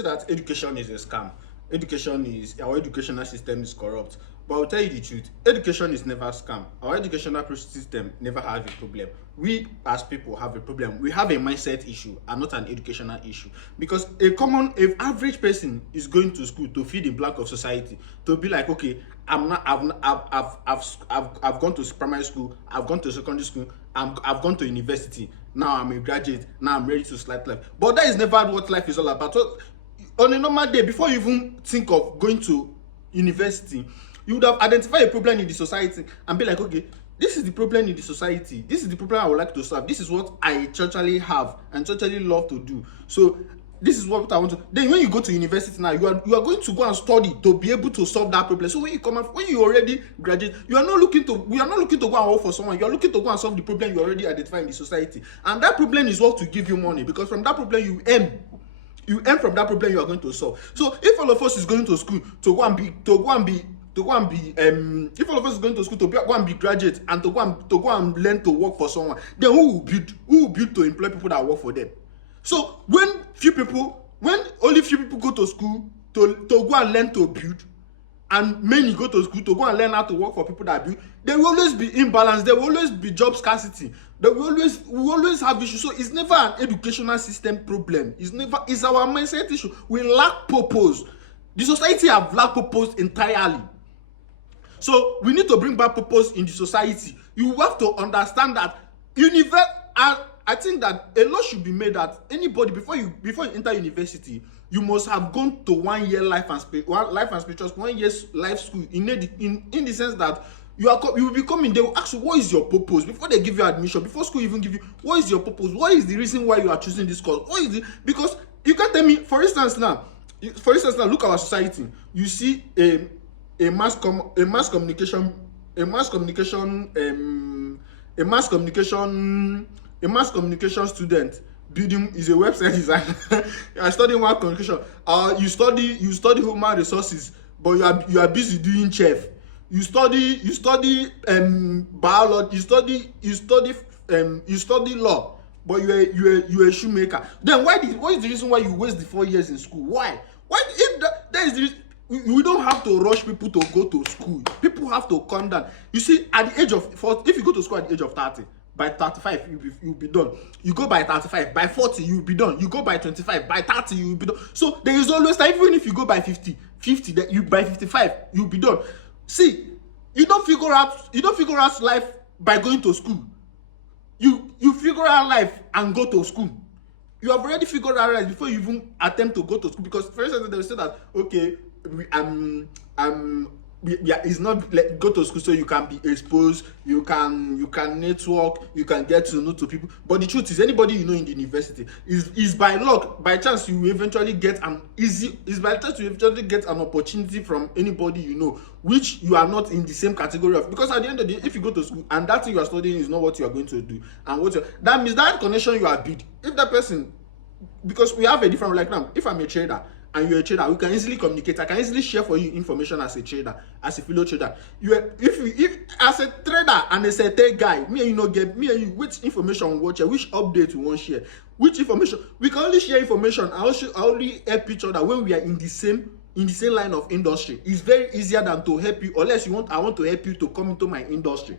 say that education is a scam. Our educational system is corrupt. But I'll tell you the truth, education is never a scam. Our educational system never have a problem. We as people have a problem. We have a mindset issue and not an educational issue. Because if average person is going to school to fill the blank of society, to be like, okay, I've gone to primary school, I've gone to secondary school, I've gone to university. Now I'm a graduate. Now I'm ready to start life. But that is never what life is all about. So, on a normal day, before you even think of going to university, you would have identified a problem in the society and be like, okay, this is the problem in the society. This is the problem I would like to solve. This is what I totally have and totally love to do. So this is what I want to. Then when you go to university now, you are going to go and study to be able to solve that problem. So when you come out, when you already graduate, we are not looking to go and work for someone. You are looking to go and solve the problem you already identified in the society. And that problem is what to give you money, because from that problem you earn. You earn from that problem you are going to solve. So if all of us is going to school to go and be if all of us is going to school to go and be graduate and to go and learn to work for someone, then who will build to employ people that work for them? So when only few people go to school to go and learn to build, and many go to school to go and learn how to work for people that build, there will always be imbalance. There will always be job scarcity. We always have issues. So it's never an educational system problem. It's our mindset issue. We lack purpose. The society have lacked purpose entirely. So we need to bring back purpose in the society. You have to understand that I think that a law should be made that anybody before you enter university, you must have gone to 1 year life and spiritual 1 year's life school in the sense that you will be coming. They will ask you, what is your purpose before they give you admission, before school even give you, what is your purpose, what is the reason why you are choosing this course, because you can't tell me, for instance now, look at our society. You see a mass communication student building is a website designer. I study one communication. You study human resources, but you are busy doing chef. You study biology. You study law, but you're a shoemaker. Then what is the reason why you waste the 4 years in school? Why if that is the reason? We don't have to rush people to go to school. People have to calm down. You see, at the age of 40, if you go to school at the age of 30, by 35 you'll be done. You go by 35, by 40 you'll be done. You go by 25, by 30 you'll be done. So there is always time. Even if you go by 50 that you by 55 you'll be done. See, you don't figure out life by going to school. You figure out life and go to school. You have already figured out life before you even attempt to go to school. Because for instance, they will say that, okay, it's not like go to school so you can be exposed, you can network, you can get to know to people. But the truth is, anybody you know in the university is by luck, by chance you eventually get an opportunity from anybody you know, which you are not in the same category of. Because at the end of the day, if you go to school and that thing you are studying is not what you are going to do, and that means that connection you are building, if that person, because we have a different, like now, if I'm a trader and you're a trader, we can easily communicate. I can easily share for you information as a trader, as a fellow trader. If as a trader and as a tech guy, me and you, which information we want share, which update we want share, which information we can only share information and only help each other when we are in the same line of industry. It's very easier than to help you, unless I want to help you to come into my industry.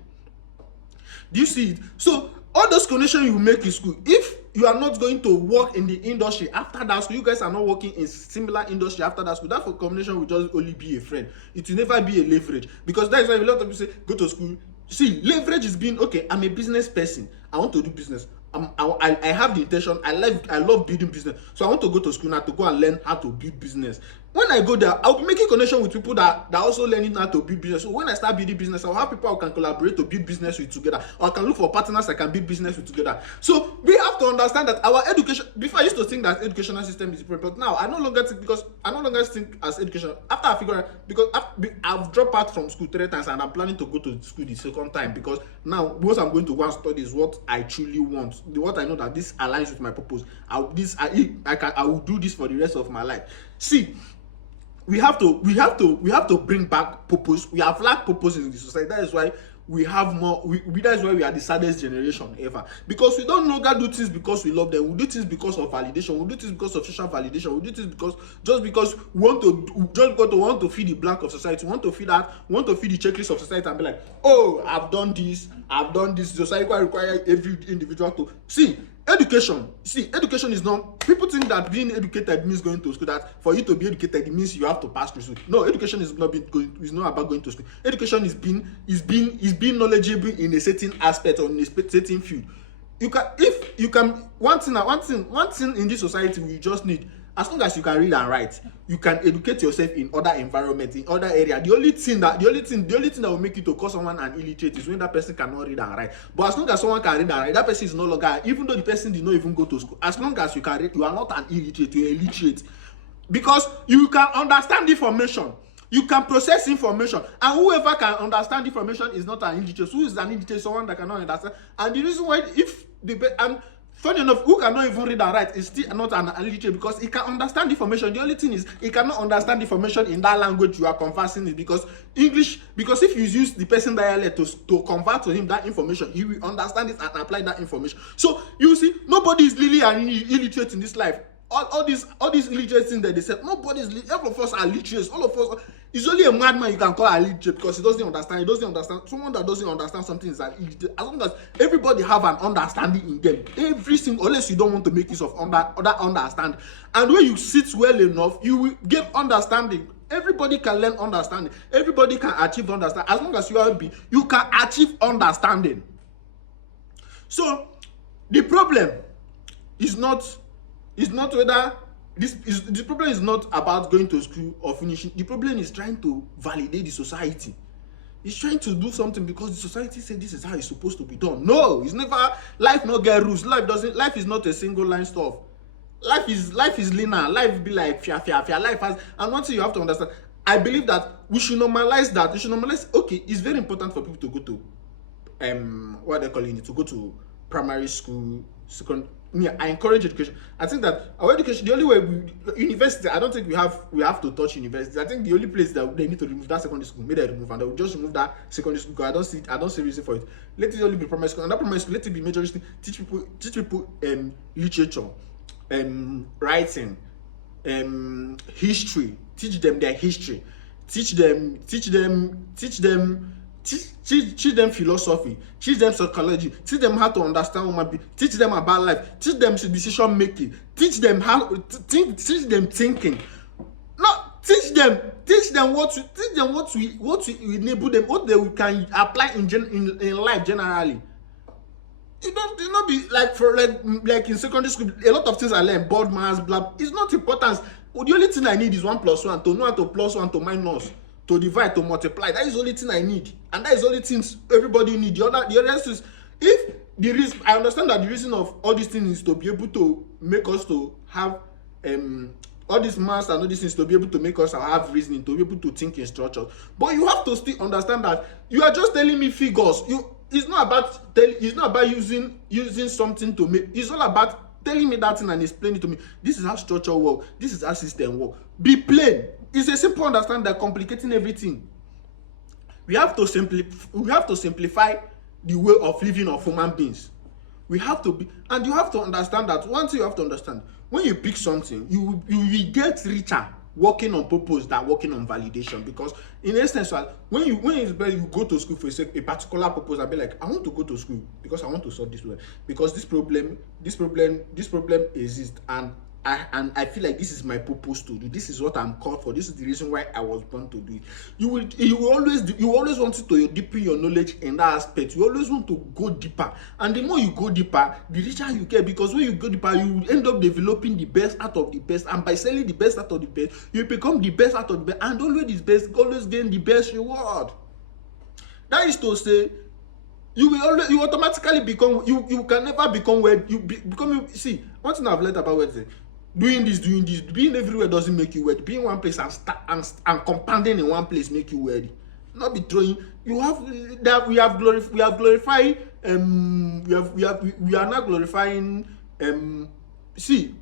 Do you see it? So all those connections you make in school, if you are not going to work in the industry after that school, you guys are not working in similar industry after that school, that combination will just only be a friend. It will never be a leverage. Because that is why a lot of people say go to school. See, leverage is being, okay, I'm a business person, I want to do business, I have the intention, I love building business, so I want to go to school now to go and learn how to build business. When I go there, I'll be making connection with people that are also learning how to build business. So when I start building business, I'll have people I can collaborate to build business with together, or I can look for partners I can build business with together. So we have to understand that our education, before I used to think that educational system is different, but now I no longer think as education. After I figure out, because I've dropped out from school 3 times and I'm planning to go to school the second time, because now what I'm going to go and study is what I truly want, what I know that this aligns with my purpose. I will do this for the rest of my life. See, we have to bring back purpose. We have lacked purpose in the society. That is why we have more. That's why we are the saddest generation ever, because we don't longer do things because we love them. We do things because of validation. We do things because of social validation. We do things because we want to fill the blank of society. We want to fill the checklist of society and be like, oh, I've done this. Society require every individual to see. Education is not, people think that being educated means going to school, that for you to be educated it means you have to pass through school. No, education is not about going to school. Education is being knowledgeable in a certain aspect or in a certain field. One thing in this society we just need, as long as you can read and write, you can educate yourself in other environments, in other areas. The only thing that will make you to call someone an illiterate is when that person cannot read and write. But as long as someone can read and write, that person is no longer, even though the person did not even go to school, as long as you can read, you are not an illiterate, you are illiterate. Because you can understand information, you can process information, and whoever can understand information is not an illiterate. Who is an illiterate? Someone that cannot understand. And the reason why, funny enough, who cannot even read and write is still not an illiterate, because he can understand information. The only thing is he cannot understand information in that language you are conversing in, because if you use the person dialect to convert to him that information, he will understand it and apply that information. So you see, nobody is really an illiterate in this life. All these illiterate things that they said, nobody is. All of us are literate. All of us. It's only a madman you can call a literate, because he doesn't understand. He doesn't understand. Someone that doesn't understand something is an illiterate. As long as everybody have an understanding in them, unless you don't want to make use of other understanding. And when you sit well enough, you will get understanding. Everybody can learn understanding. Everybody can achieve understanding. As long as you can achieve understanding. So the problem is not whether the problem is not about going to school or finishing. The problem is trying to validate the society. It's trying to do something because the society said this is how it's supposed to be done. No, it's never. Life no get rules. Life is not a single line stuff. Life is linear. Life be like fia. Life has, and one thing you have to understand, I believe that we should normalize that. We should normalize. Okay, it's very important for people to go to what they're calling it, to go to primary school, second. Yeah, I encourage education. I think that our education, the only way university, I don't think we have to touch university. I think the only place that they need to remove that secondary school, maybe they remove, and they will just remove that secondary school, because I don't see reason for it. Let it only be primary school, and that primary school, let it be majority, teach people literature, writing, history, teach them their history, teach them philosophy, teach them psychology, teach them how to understand human being, teach them about life, teach them decision making, teach them how to think, teach them thinking. Teach them what to enable them, what they can apply in life generally. It not be like in secondary school, a lot of things I learned, board maths, blah. It's not important. The only thing I need is 1 + 1, to know how to plus 1, to minus, to divide, to multiply. That is the only thing I need, and that is the only things everybody need. The other is, if the reason, I understand that the reason of all these things is to be able to make us to have all these maths and all these things, to be able to make us have reasoning, to be able to think in structures. But you have to still understand that you are just telling me figures. It's not about using something to make. It's all about telling me that thing and explaining it to me. This is how structure work. This is how system work. Be plain. It's a simple understanding that complicating everything. We have to simplify the way of living of human beings. We have to be, and you have to understand that one thing you have to understand: when you pick something, you will get richer working on purpose than working on validation. Because in essence, when you go to school for a particular purpose, I'll be like, I want to go to school because I want to solve this problem, because this problem exists, and I feel like this is my purpose to do. This is what I'm called for. This is the reason why I was born to do it. You always want to deepen your knowledge in that aspect. You always want to go deeper, and the more you go deeper, the richer you get. Because when you go deeper, you end up developing the best out of the best, and by selling the best out of the best, you become the best out of the best, and always gain the best reward. That is to say, you automatically become. You can never become where you become. See, one thing I've learned about wealth. Doing this, being everywhere doesn't make you wealthy. Being in one place and compounding in one place make you wealthy. Not be throwing. We are not glorifying. See,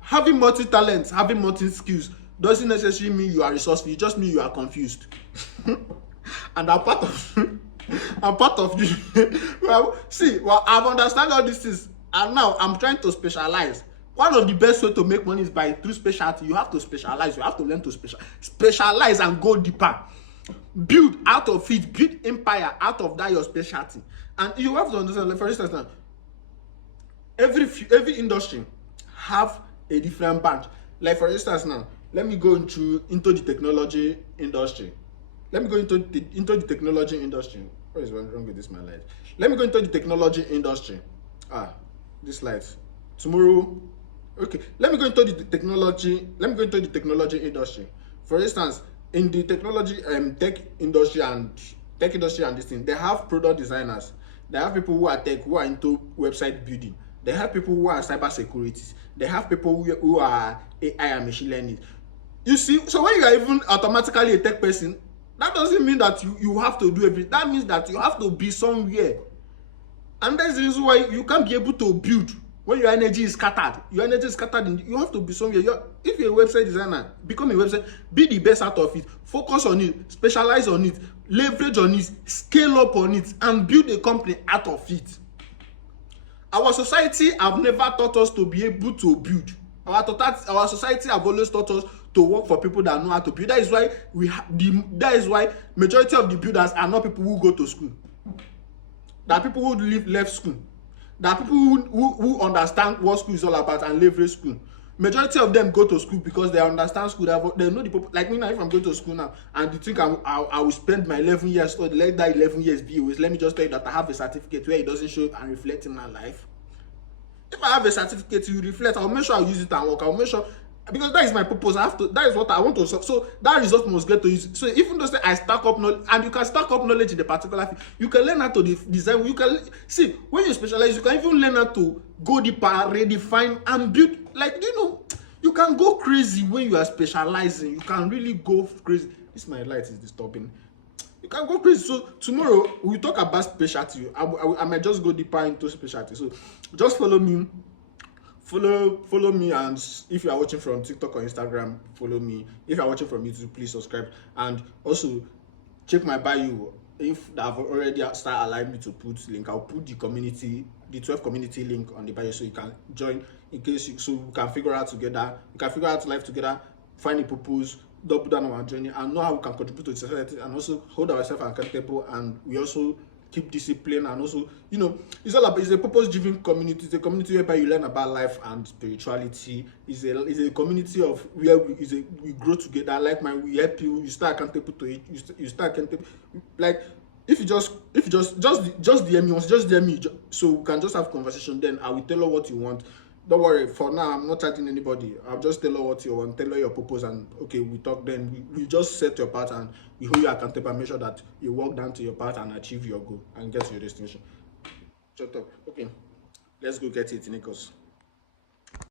having multi talents, having multi skills doesn't necessarily mean you are resourceful. It just means you are confused. And that part of I'm part of the well, see, well, I've understand all these things, and now I'm trying to specialize. One of the best way to make money is by through specialty. You have to specialize. You have to learn to specialize and go deeper. Build out of it, build empire out of that your specialty. And you have to understand, like for instance now, every industry have a different branch. Like for instance now, let me go into the technology industry. Let me go into the technology industry. What is wrong with this my light? Let me go into the technology industry. This light. Tomorrow, okay. Let me go into the technology. Let me go into the technology industry. For instance, in the technology tech industry and this thing, they have product designers. They have people who are tech, who are into website building. They have people who are cyber security. They have people who are AI and machine learning. You see, so when you are even automatically a tech person, that doesn't mean that you have to do everything. That means that you have to be somewhere. And that's the reason why you can't be able to build when your energy is scattered. Your energy is scattered. You have to be somewhere. If you're a website designer, become a website, be the best out of it, focus on it, specialize on it, leverage on it, scale up on it, and build a company out of it. Our society have never taught us to be able to build. Our society have always taught us to work for people that know how to build. That is why that is why majority of the builders are not people who go to school. There are people who left school. There are people who understand what school is all about and leverage school. Majority of them go to school because they understand school. They know the people. Like me now, if I'm going to school now and you think I will spend my 11 years studying, let that 11 years be always. Let me just tell you that I have a certificate where it doesn't show and reflect in my life. If I have a certificate to reflect, I'll make sure I'll use it and work. I'll make sure, because that is my purpose. That is what I want to solve. So that result must get to use. So even though I stack up knowledge, and you can stack up knowledge in the particular field, you can learn how to design. You can see when you specialize, you can even learn how to go deeper, redefine, and build. Like, you can go crazy when you are specializing. You can really go crazy. This my light is disturbing. You can go crazy. So tomorrow we talk about specialty. I might just go deeper into specialty. So just follow me. Follow me, and if you are watching from TikTok or Instagram, follow me. If you are watching from YouTube, please subscribe, and also check my bio. If they have already started allowing me to put link, I'll put the 12 community link on the bio, so you can join in case so we can figure out together. We can figure out life together, find a purpose, double down on our journey, and know how we can contribute to society, and also hold ourselves accountable. And we also keep discipline, and also it's all about, it's a purpose-driven community. It's a community whereby you learn about life and spirituality. It's a community of where we grow together. Like we help you. You start accountable to it. You start accountable. Like if you just DM me once, just DM me, so we can just have conversation. Then I will tell her what you want. Don't worry, for now I'm not charging anybody. I'll just tell her what you want, tell her your purpose, and okay, we talk. Then we just set your path and we hold you accountable and make sure that you walk down to your path and achieve your goal and get to your destination. Shut up. Okay, let's go get it, Nikos.